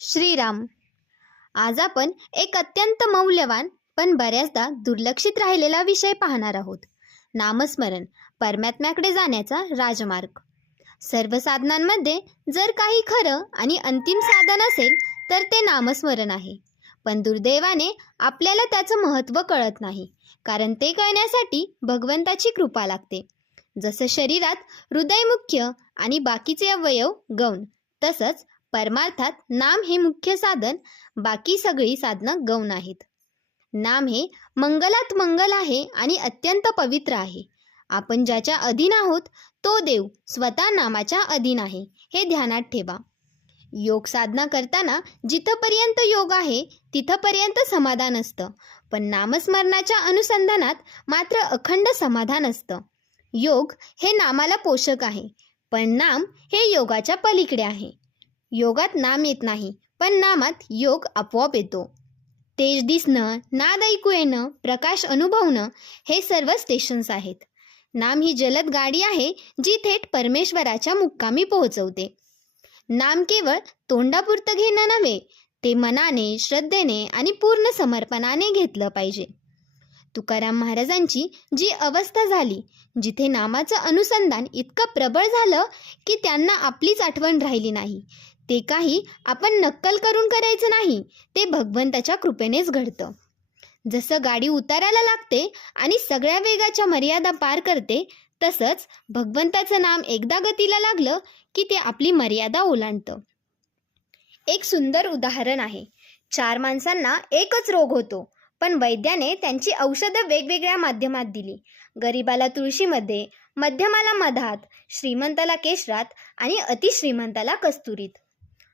श्रीराम. आज आपण एक अत्यंत मौल्यवान पण बऱ्याचदा दुर्लक्षित राहिलेला विषय पाहणार आहोत. नामस्मरण परमात्म्याकडे जाण्याचा राजमार्ग. सर्व साधनांमध्ये जर काही खरं आणि अंतिम साधन असेल तर ते नामस्मरण आहे. पण दुर्दैवाने आपल्याला त्याचं महत्त्व कळत नाही कारण ते कळण्यासाठी भगवंताची कृपा लागते. जसं शरीरात हृदय मुख्य आणि बाकीचे अवयव गौण तसंच परमार्थात नाम हे मुख्य साधन बाकी सगळी साधनं गौण आहेत. नाम हे मंगलात मंगल आहे आणि अत्यंत पवित्र आहे. आपण ज्याच्या अधीन आहोत तो देव स्वतः नामाच्या अधीन आहे हे ध्यानात ठेवा. योग साधना करताना जिथपर्यंत योग आहे तिथपर्यंत समाधान असतं. पण नामस्मरणाच्या अनुसंधानात मात्र अखंड समाधान असतं. योग हे नामाला पोषक आहे पण नाम हे योगाच्या पलीकडे आहे. योगात नाम येत नाही पण नामात योग आपोआप येतो. तेज दिसणं नाद ऐकू येणं प्रकाश अनुभवणं हे सर्व स्टेशन्स आहेत. नाम ही जलद गाडी आहे जी थेट परमेश्वराच्या मुक्कामी पोहोचवते. नाम केवळ तोंडापुरतं घेणं नव्हे ते मनाने श्रद्धेने आणि पूर्ण समर्पणाने घेतलं पाहिजे. तुकाराम महाराजांची जी अवस्था झाली जिथे नामाचं अनुसंधान इतकं प्रबळ झालं की त्यांना आपलीच आठवण राहिली नाही. ते काही आपण नक्कल करून करायचं नाही ते भगवंताच्या कृपेनेच घडतं. जसं गाडी उतारायला लागते आणि सगळ्या वेगाच्या मर्यादा पार करते तसंच भगवंताचं नाम एकदा गतीला लागलं की ते आपली मर्यादा ओलांडतं. एक सुंदर उदाहरण आहे. चार माणसांना एकच रोग होतो पण वैद्याने त्यांची औषधं वेगवेगळ्या माध्यमात दिली. गरिबाला तुळशीमध्ये मध्यमाला मधात श्रीमंताला केशरात आणि अतिश्रीमंताला कस्तुरीत.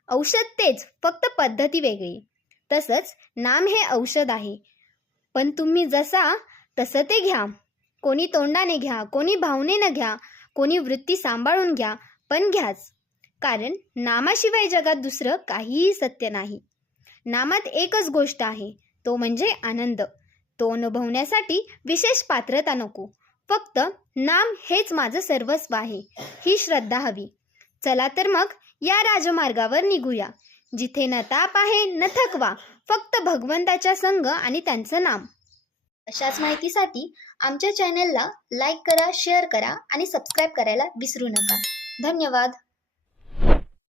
औषध तेच फक्त पद्धती वेगळी. तसंच नाम हे औषध आहे. पण तुम्ही जसा तसं ते घ्या. कोणी तोंडाने घ्या कोणी भावनेनं घ्या कोणी वृत्ती सांभाळून घ्या पण घ्याच. कारण नामाशिवाय जगात दुसरं काहीही सत्य नाही. नामात एकच गोष्ट आहे तो म्हणजे आनंद. तो अनुभवण्यासाठी विशेष पात्रता नको. फक्त नाम हेच माझं सर्वस्व आहे. ही श्रद्धा हवी. चला तर मग या राजमार्गावर निघूया. जिथे न ताप आहे न थकवा फक्त भगवंताच्या संग आणि त्यांचं नाम. अशाच माहितीसाठी आमच्या चॅनेलला लाईक करा शेअर करा आणि सबस्क्राईब करायला विसरू नका. धन्यवाद.